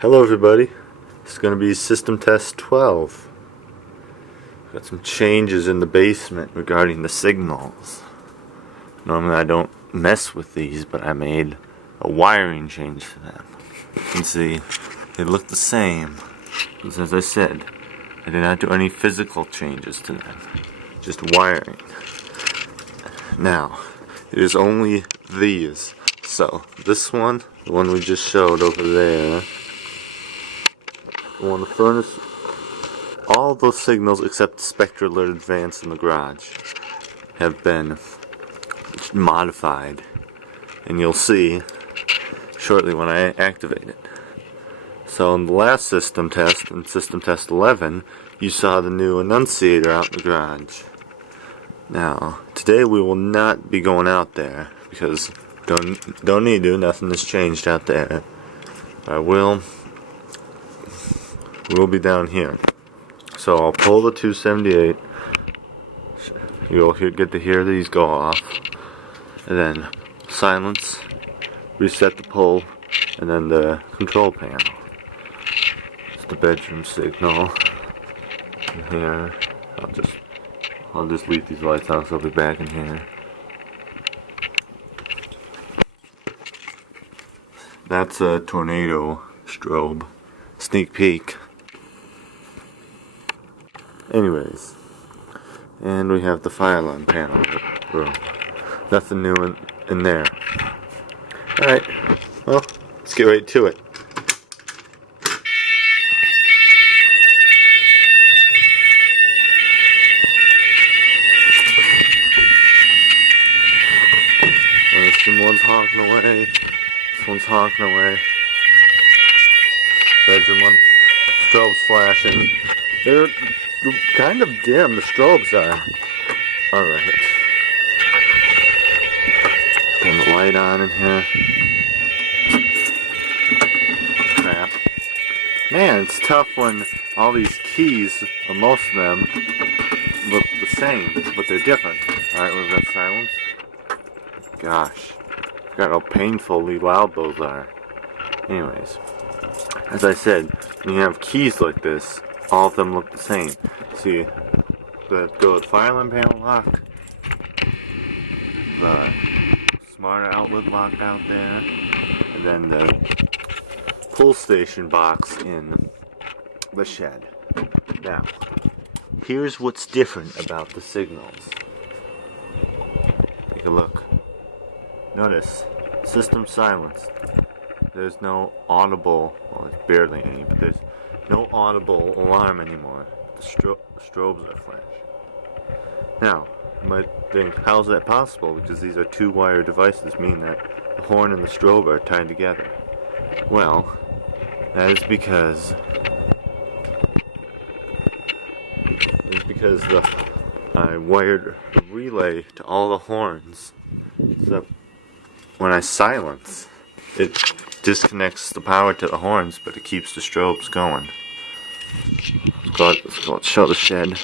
Hello everybody, this is going to be system test 12. Got some changes in the basement regarding the signals. Normally I don't mess with these, but I made a wiring change to them. You can see they look the same, because as I said, I did not do any physical changes to them, just wiring. Now, it is only these. So, this one, the one we just showed over there, on the furnace, all those signals except the spectral alert advance in the garage have been modified, and you'll see shortly when I activate it. So in the last system test, in system test 11, you saw the new annunciator out in the garage. Now, today we will not be going out there because don't need to, nothing has changed out there. We'll be down here. So I'll pull the 278. You'll get to hear these go off. And then silence, reset the pull, and then the control panel. It's the bedroom signal. Here. I'll just leave these lights on, so I'll be back in here. That's a tornado strobe. Sneak peek. Anyways, and we have the fire alarm panel room. Nothing new in there. Alright, well, let's get right to it. This one's honking away. This one's honking away. Bedroom one. Strobe's flashing. They're kind of dim, the strobes are. Alright. Turn the light on in here. Crap. Man, it's tough when all these keys, or most of them, look the same, but they're different. Alright, we've got silence. Gosh. I forgot how painfully loud those are. Anyways. As I said, when you have keys like this, all of them look the same. See, the fire alarm panel lock, the smarter outlet lock out there, and then the pull station box in the shed. Now, here's what's different about the signals. Take a look. Notice, system silenced. There's no audible, well there's barely any, but there's no audible alarm anymore. The strobes are flashing. Now, you might think, how's that possible? Because these are two wire devices, meaning that the horn and the strobe are tied together. Well, that is because I wired a relay to all the horns. So when I silence, it disconnects the power to the horns, but it keeps the strobes going. Let's go show the shed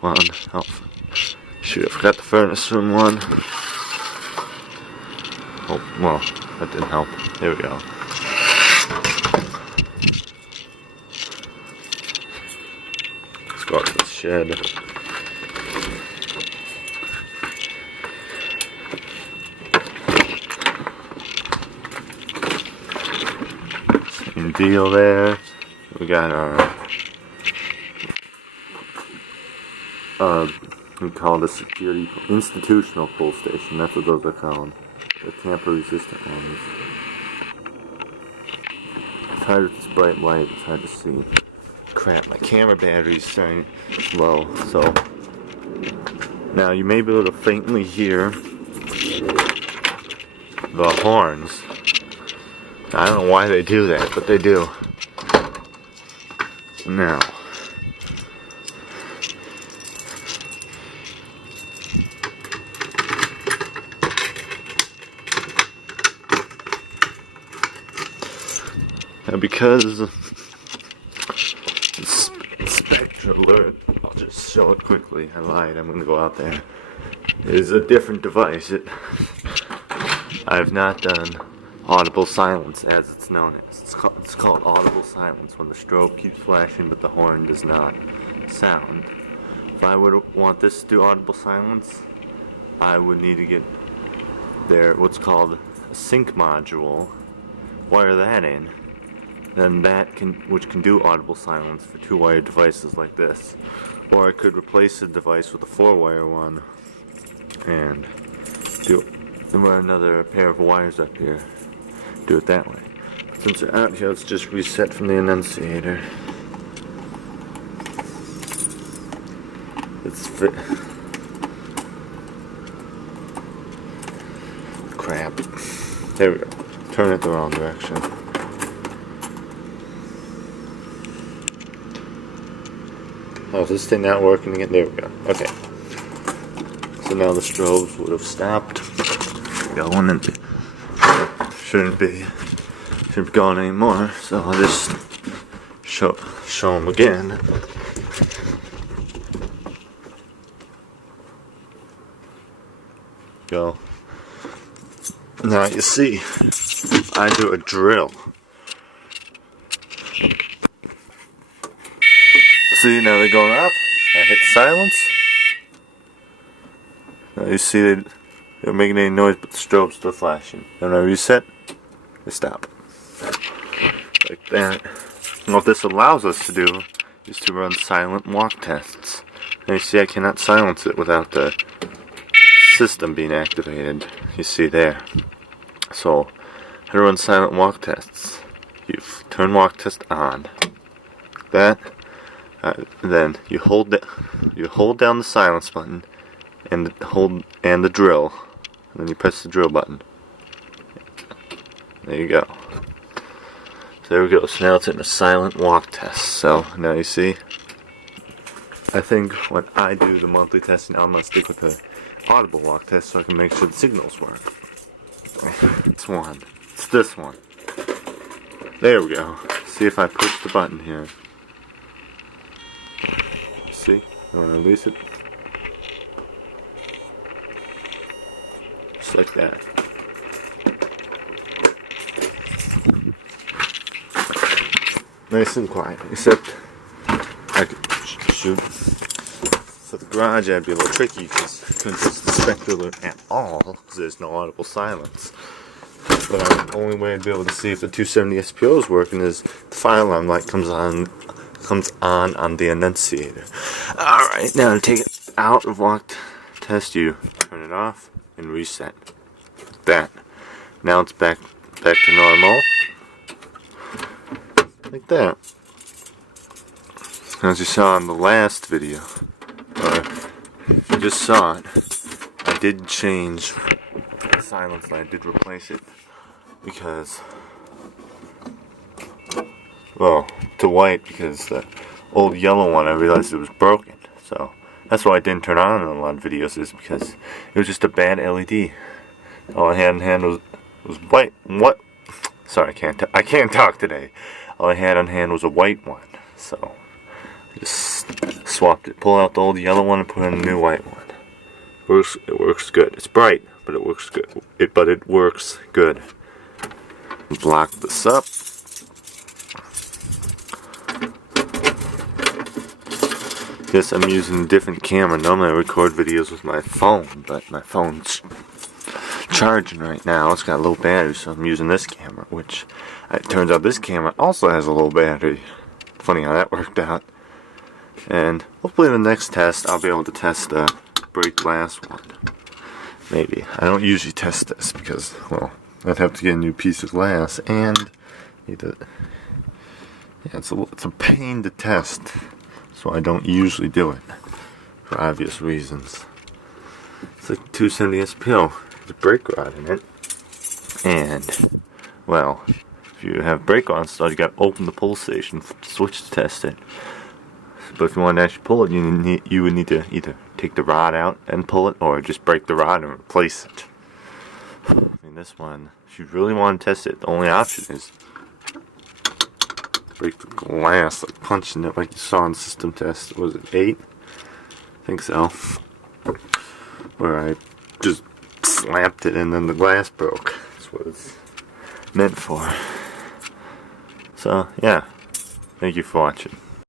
one. Oh, shoot, I forgot the furnace room one. Oh, well, that didn't help. There we go. Let's go out to the shed. Same deal there. We got our we call it a security institutional pull station. That's what those are called. The tamper resistant ones. It's hard with this bright light. It's hard to see. Crap, my camera battery's starting low. So now you may be able to faintly hear the horns. I don't know why they do that, but they do. Now, because the spectral alert, I'll just show it quickly. I lied, I'm going to go out there. It is a different device. I've not done audible silence, as it's known as. It's called audible silence when the strobe keeps flashing but the horn does not sound. If I would want this to do audible silence, I would need to get what's called a sync module, wire that in, then which can do audible silence for 2-wire devices like this. Or I could replace the device with a 4-wire one and run another pair of wires up here. Do it that way. Since we're out here, let's just reset from the annunciator. Let's fit. Crap. There we go. Turn it the wrong direction. Oh, is this thing not working again? There we go. Okay. So now the strobes would have stopped going and shouldn't be going anymore. So I'll just show them again. Go. Now you see, I do a drill. See, now they're going off. I hit silence. Now you see they're making any noise, but the strobe's still flashing. Then I reset, they stop. Like that. And what this allows us to do is to run silent walk tests. Now you see I cannot silence it without the system being activated. You see there. So, how to run silent walk tests. You turn walk test on. Like that. Then you hold down the silence button and the drill, and then you press the drill button. There you go. So there we go. So now it's in a silent walk test. So now you see. I think when I do the monthly testing, I'm gonna stick with the audible walk test so I can make sure the signals work. It's one. It's this one. There we go. See if I push the button here. See? I want to release it. Just like that. Nice and quiet. Except I could shoot. For the garage, that'd be a little tricky because I couldn't touch the specular at all because there's no audible silence. But the only way I'd be able to see if the 270 SPO is working is the fire alarm light comes on the annunciator. Alright, now to take it out of walk test, you turn it off and reset. Like that. Now it's back to normal. Like that. As you saw in the last video, or if you just saw it, I did change the silence light. I did replace it because, well, to white because the old yellow one I realized it was broken. So that's why I didn't turn on in a lot of videos, is because it was just a bad LED. All I had in hand was white. What? Sorry, I can't talk today. All I had on hand was a white one. So I just swapped it. Pull out the old yellow one and put in the new white one. It works good. It's bright, but it works good. It works good. Block this up. Yes, I'm using a different camera. Normally I record videos with my phone, but my phone's charging right now. It's got a low battery, so I'm using this camera, which it turns out this camera also has a low battery. Funny how that worked out. And hopefully in the next test I'll be able to test the break glass one. Maybe. I don't usually test this because, well, I'd have to get a new piece of glass and need to, yeah, it's a pain to test. So I don't usually do it for obvious reasons. It's like 270 SPO. There's a brake rod in it. And, well, if you have brake rod installed, you got to open the pull station switch to test it. But if you want to actually pull it, you would need to either take the rod out and pull it, or just break the rod and replace it. I mean, this one, if you really want to test it, the only option is break the glass, like punching it like you saw in the system test. Was it 8? I think so. Where I just slapped it and then the glass broke. meant for. So, yeah. Thank you for watching.